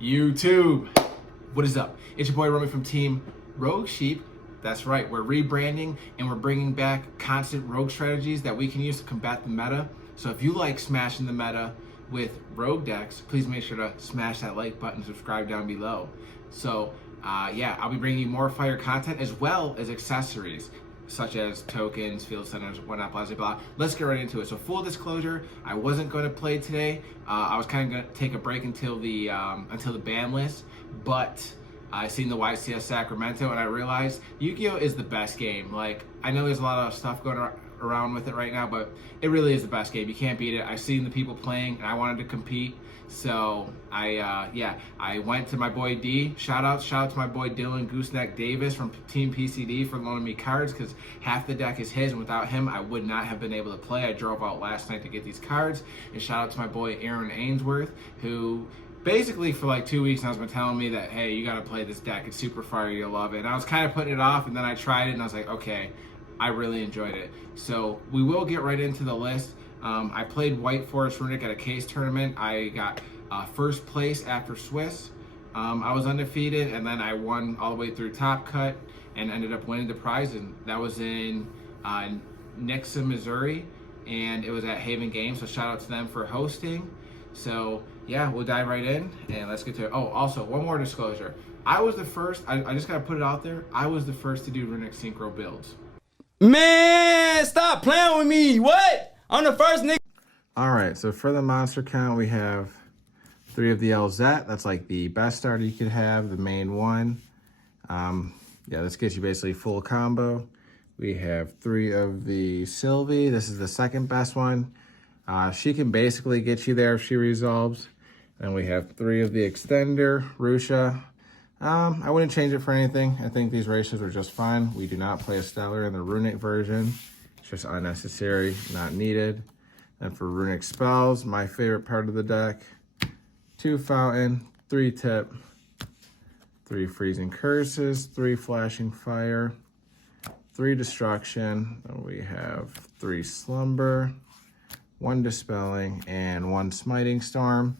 YouTube, what is up? It's your boy Romy from Team Rogue Sheep. That's right, we're rebranding and we're bringing back constant rogue strategies that we can use to combat the meta. So if you like smashing the meta with rogue decks, please make sure to smash that like button, subscribe down below. So yeah, I'll be bringing you more fire content as well as accessories such as tokens, field centers, whatnot, blah, blah, blah. Let's get right into it. So full disclosure, I wasn't going to play today. I was kind of going to take a break until the ban list, but I seen the YCS Sacramento and I realized Yu-Gi-Oh is the best game. Like, I know there's a lot of stuff going around with it right now, but it really is the best game. You can't beat it. I've seen the people playing and I wanted to compete. So I went to my boy D. Shout out to my boy Dylan Gooseneck Davis from Team PCD for loaning me cards, because half the deck is his and without him I would not have been able to play. I drove out last night to get these cards. And shout out to my boy Aaron Ainsworth, who basically for like 2 weeks now has been telling me that, hey, you gotta play this deck, it's super fire, you'll love it. And I was kind of putting it off, and then I tried it and I was like, okay, I really enjoyed it. So we will get right into the list. I played White Forest Runick at a case tournament. I got first place after Swiss. I was undefeated, and then I won all the way through Top Cut and ended up winning the prize. And that was in Nixa, Missouri, and it was at Haven Games. So shout out to them for hosting. So yeah, we'll dive right in and let's get to it. Oh, also one more disclosure. I was the first, I just gotta put it out there, I was the first to do Runick synchro builds. Man, stop playing with me. What? I'm the first nigga. All right, so for the monster count, we have 3 of the LZ. That's like the best starter you could have, the main one. Yeah, this gets you basically full combo. We have 3 of the Sylvie. This is the second best one. She can basically get you there if she resolves. Then we have 3 of the Extender, Rusha. I wouldn't change it for anything. I think these ratios are just fine. We do not play a Stellar in the Runick version. It's just unnecessary, not needed. And for Runick spells, my favorite part of the deck, 2 Fountain, 3 Tip, 3 Freezing Curses, 3 Flashing Fire, 3 Destruction. Then we have 3 Slumber, 1 Dispelling, and 1 Smiting Storm.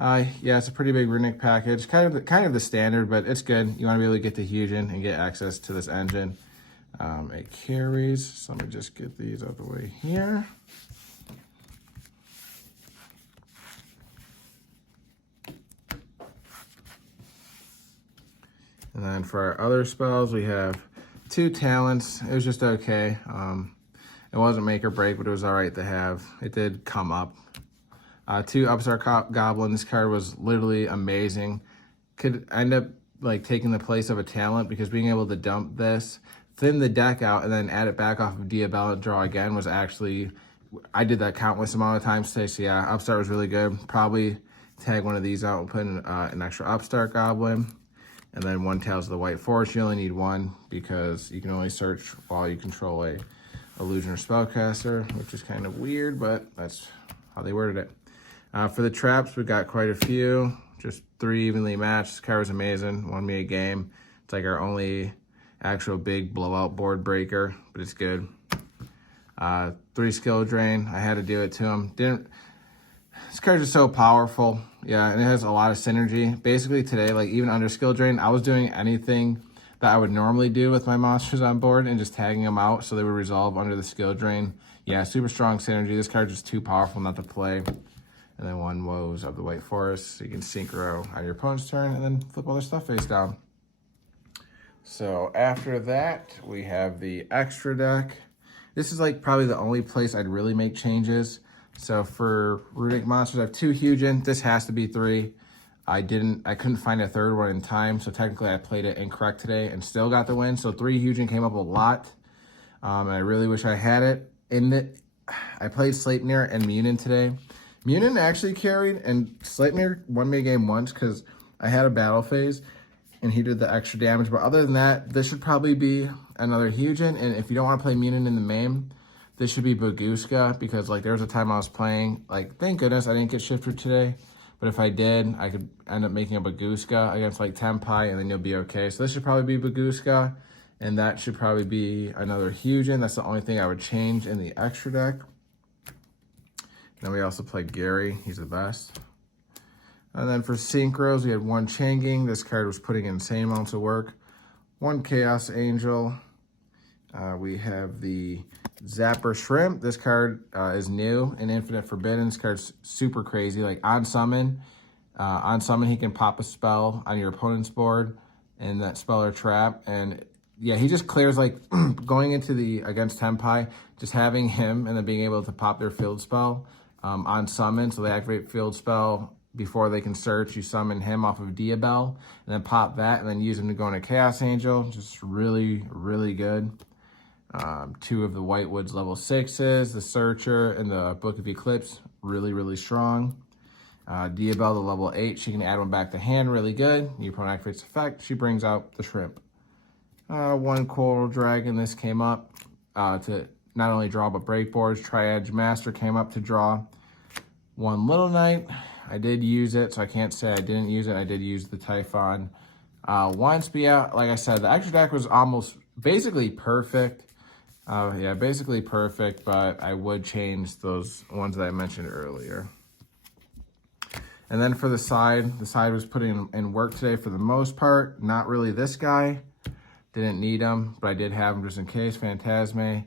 Yeah, it's a pretty big Runick package. Kind of the standard, but it's good. You want to be able to get to Hugin and get access to this engine. It carries. So let me just get these out of the way here. And then for our other spells, we have 2 talents. It was just okay. It wasn't make or break, but it was all right to have. It did come up. 2 Upstart Goblin. This card was literally amazing. Could end up like taking the place of a talent, because being able to dump this, thin the deck out, and then add it back off of Diabella draw again was actually, I did that countless amount of times today. So yeah, Upstart was really good. Probably tag one of these out and put in an extra Upstart Goblin. And then 1 Tales of the White Forest. You only need 1 because you can only search while you control a illusion or spellcaster, which is kind of weird, but that's how they worded it. For the traps, we got quite a few, just 3 evenly matched. This card was amazing, won me a game. It's like our only actual big blowout board breaker, but it's good. 3 skill drain, I had to do it to him. This card is so powerful, yeah, and it has a lot of synergy. Basically today, like even under skill drain, I was doing anything that I would normally do with my monsters on board and just tagging them out so they would resolve under the skill drain. Yeah, super strong synergy. This card is just too powerful not to play. And then 1 Woes of the White Forest, so you can synchro on your opponent's turn and then flip all their stuff face down. So after that, we have the extra deck. This is like probably the only place I'd really make changes. So for Runick monsters, I have 2 Hugin. This has to be 3. I couldn't find a 3rd one in time, so technically I played it incorrect today and still got the win. So 3 Hugin came up a lot, and I really wish I had it. I played Sleipnir and Munin today. Munin actually carried, and Sleipnir won me a game once because I had a battle phase and he did the extra damage. But other than that, this should probably be another Hugin. And if you don't want to play Munin in the main, this should be Baguska, because like there was a time I was playing, like thank goodness I didn't get shifted today. But if I did, I could end up making a Baguska against like Tempai and then you'll be okay. So this should probably be Baguska, and that should probably be another Hugin. That's the only thing I would change in the extra deck. Then we also play Gary, he's the best. And then for synchros, we had 1 Changing. This card was putting in insane amounts of work. 1 Chaos Angel. We have the Zapper Shrimp. This card is new in Infinite Forbidden. This card's super crazy. Like on summon, he can pop a spell on your opponent's board and that spell or trap. And yeah, he just clears, like going into the against Tempai, just having him and then being able to pop their field spell on summon. So they activate field spell before they can search. You summon him off of Diabell and then pop that and then use him to go into Chaos Angel. Just really, really good. 2 of the Whitewoods level 6s, the Searcher and the Book of Eclipse, really, really strong. Diabell, the level 8, she can add 1 back to hand, really good. Your opponent activates effect, she brings out the Shrimp. 1 Coral Dragon, this came up to not only draw but break boards. Triad Master came up to draw. 1 Little Knight, I did use it, so I can't say I didn't use it. I did use the Typhon once, but yeah, like I said, the extra deck was almost basically perfect. Yeah, basically perfect, but I would change those ones that I mentioned earlier. And then for the side was putting in work today for the most part. Not really this guy. Didn't need him, but I did have him just in case. Phantasme,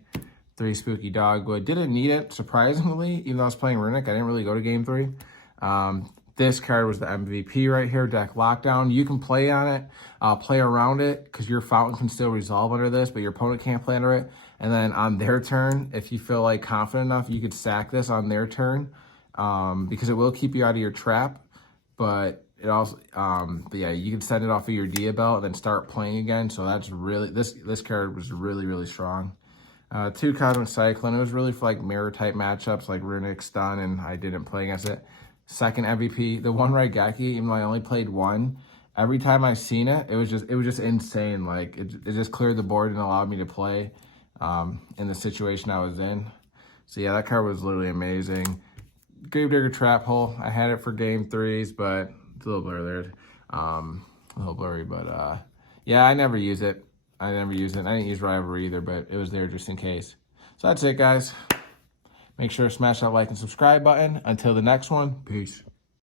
3 Spooky Dogwood. Didn't need it, surprisingly. Even though I was playing Runick, I didn't really go to game 3. This card was the MVP right here, Deck Lockdown. You can play on it, play around it, because your fountain can still resolve under this, but your opponent can't play under it. And then on their turn, if you feel like confident enough, you could sack this on their turn, because it will keep you out of your trap. But it also, but yeah, you can send it off of your Diabell and then start playing again. So that's really, this card was really, really strong. 2 Cosmic Cyclone. It was really for like mirror type matchups like Runick, Stun, and I didn't play against it. 2nd MVP, the 1 Raigeki, even though I only played 1, every time I seen it, it was just insane. Like it just cleared the board and allowed me to play in the situation I was in. So yeah, that card was literally amazing. Gravedigger Trap Hole, I had it for game 3s, but it's a little blurry. A little blurry, but yeah, I never use it. I didn't use Rivalry either, but it was there just in case. So that's it, guys. Make sure to smash that like and subscribe button. Until the next one, peace.